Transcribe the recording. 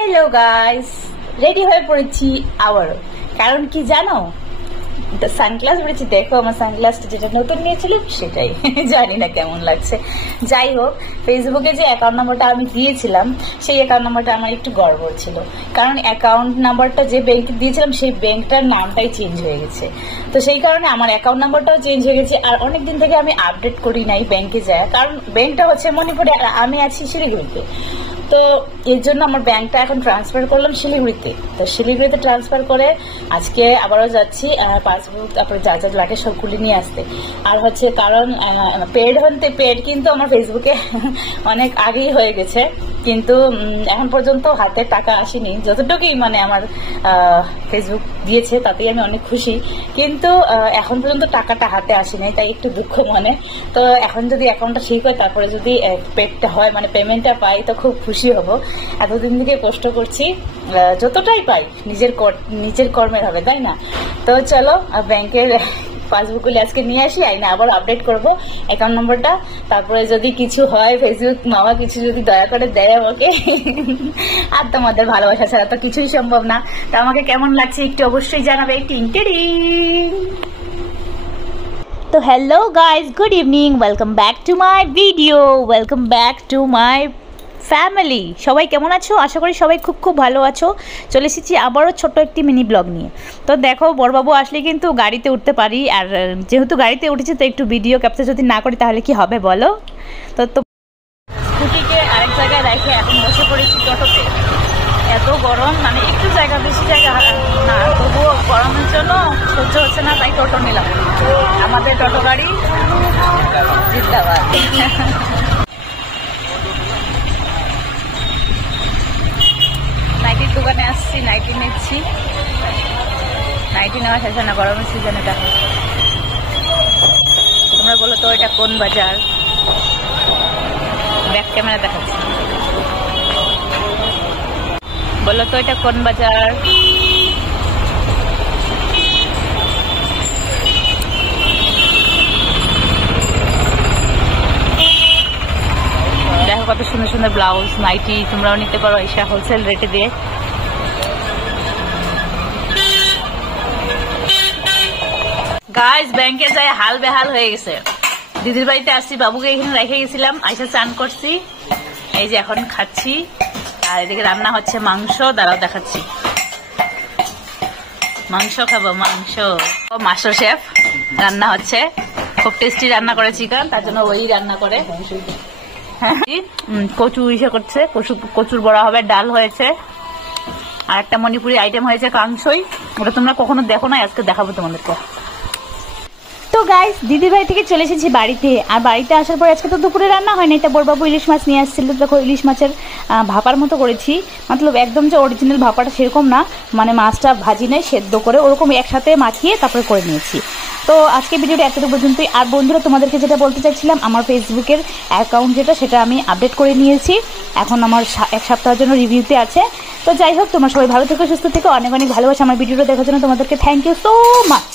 Hello guys, ready হয়ে পড়েছি আবারও। কারণ কি জানো, সানগ্লাস পরেছি। দেখো আমার সানগ্লাসটা যেটা নতুন নিয়েছিলাম সেটাই জানি না কেমন লাগছে। যাই হোক, ফেসবুকে যে অ্যাকাউন্ট নাম্বারটা আমি দিয়েছিলাম সেই অ্যাকাউন্ট নাম্বারটা আমার একটু গড়বড় ছিল, কারণ অ্যাকাউন্ট নাম্বারটা যে ব্যাংকে দিয়েছিলাম সেই ব্যাংকটার নামটাই চেঞ্জ হয়ে গেছে। তো সেই কারণে আমার অ্যাকাউন্ট নাম্বারটাও চেঞ্জ হয়ে গেছে। আর অনেকদিন থেকে আমি আপডেট করি নাই ব্যাংকে যায়, কারণ ব্যাংকটা হচ্ছে মণিপুরে আর আমি আছি শিলিগুড়িতে। তো এর জন্য আমার ব্যাংকটা এখন ট্রান্সফার করলাম শিলিগুড়িতে। তো শিলিগুড়িতে ট্রান্সফার করে আজকে আবারও যাচ্ছি পাসবুক তারপরে যা যা লাগে সবগুলি নিয়ে আসতে। আর হচ্ছে কারণ পেড কিন্তু আমার ফেসবুকে অনেক আগেই হয়ে গেছে, কিন্তু এখন পর্যন্ত হাতে টাকা আসেনি। যতটুকুই মানে আমার ফেসবুক দিয়েছে তাতেই আমি অনেক খুশি, কিন্তু এখন পর্যন্ত টাকাটা হাতে আসেনি, তাই একটু দুঃখ মনে। তো এখন যদি অ্যাকাউন্টটা ঠিক হয়, তারপরে যদি পেডটা হয় মানে পেমেন্টটা পাই, তো খুব খুশি হব। এতদিন থেকে কষ্ট করছি, যতটাই পাই নিজের কর্মের হবে, তাই না? তো চলো ব্যাংকের পাসবুকগুলি আজকে নিয়ে আসি, আইনা আবার আপডেট করব অ্যাকাউন্ট নম্বরটা। তারপরে যদি কিছু হয়, ফেসবুক মামা কিছু যদি দয়া করে দেয় আমাকে, আর তোমাদের ভালোবাসা ছাড়া তো কিছুই সম্ভব না। তো আমাকে কেমন লাগছে একটু অবশ্যই জানাবে। তো hello guys, good evening, welcome back to my video, welcome back to my family. সবাই কেমন আছো? আশা করি সবাই খুব খুব ভালো আছো। চলে এসেছি আবারও ছোট্ট একটি মিনি ব্লগ নিয়ে। তো দেখো, বড়বাবু আসলে কিন্তু গাড়িতে উঠতে পারি, আর যেহেতু গাড়িতে উঠেছি তো একটু ভিডিও ক্যাপচার যদি না করি তাহলে কি হবে বলো? তো স্কুটিকে আরেক জায়গায় রেখে এখন বসে পড়েছি টোটোতে। এত গরম, মানে একটু জায়গা বেশি জায়গা না, তবুও গরমের জন্য সহ্য হচ্ছে না, তাই টোটো নিলাম। আমাদের টোটো গাড়ি জিন্দাবাদ। নাইটির দোকানে আসছি, নাইটি নিচ্ছি। নাইটি নেওয়া শেষ না, গরমের সিজন এটা। তোমরা বলো তো এটা কোন বাজার? ব্যাক ক্যামেরা দেখাচ্ছি, বলো তো এটা কোন বাজার? দেখো কত সুন্দর সুন্দর ব্লাউজ, নাইটি তোমরাও নিতে পারো এসা হোলসেল রেটে দিয়ে। গাইস, ব্যাংকে যায় হাল বেহাল হয়ে গেছে। দিদির বাড়িতে আসছি, বাবুকে এখানে রেখে গেছিলাম, আইসা চান করছি, এই যে এখন খাচ্ছি। আর এদিকে রান্না হচ্ছে মাংস, দাঁড়াও দেখাচ্ছি। মাংস খাবো, মাংস। মাস্টার শেফ রান্না হচ্ছে, খুব টেস্টি রান্না করে চিকেন, তার জন্য ওই রান্না করে। কচু ইসে করছে, কচুর বড়া হবে, ডাল হয়েছে, আর একটা মণিপুরি আইটেম হয়েছে কাংসই। ওটা তোমরা কখনো দেখো না, আজকে দেখাবো তোমাদেরকে। তো গাইস, দিদির বাড়ি থেকে চলে এসেছি বাড়িতে। আর বাড়িতে আসার পর আজকে তো দুপুরে রান্না হয়নি, তা বড়বাবু ইলিশ মাছ নিয়ে আসছিল। দেখো ইলিশ মাছের ভাপার মতো করেছি, মতলব একদম যে অরিজিনাল ভাপাটা সেরকম না, মানে মাছটা ভাজি নেই, সেদ্ধ করে ওরকম একসাথে মাখিয়ে তারপরে করে নিয়েছি। তো আজকে ভিডিওটা এতটুকু পর্যন্তই। আর বন্ধুরা, তোমাদেরকে যেটা বলতে চাইছিলাম, আমার ফেসবুকের অ্যাকাউন্ট যেটা সেটা আমি আপডেট করে নিয়েছি, এখন আমার 1 সপ্তাহের জন্য রিভিউতে আছে। তো যাই হোক, তোমরা সবাই ভালো থেকো, সুস্থ থেকো, অনেক অনেক ভালোবাসা। আমার ভিডিওটা দেখার জন্য তোমাদেরকে থ্যাংক ইউ সো মাচ।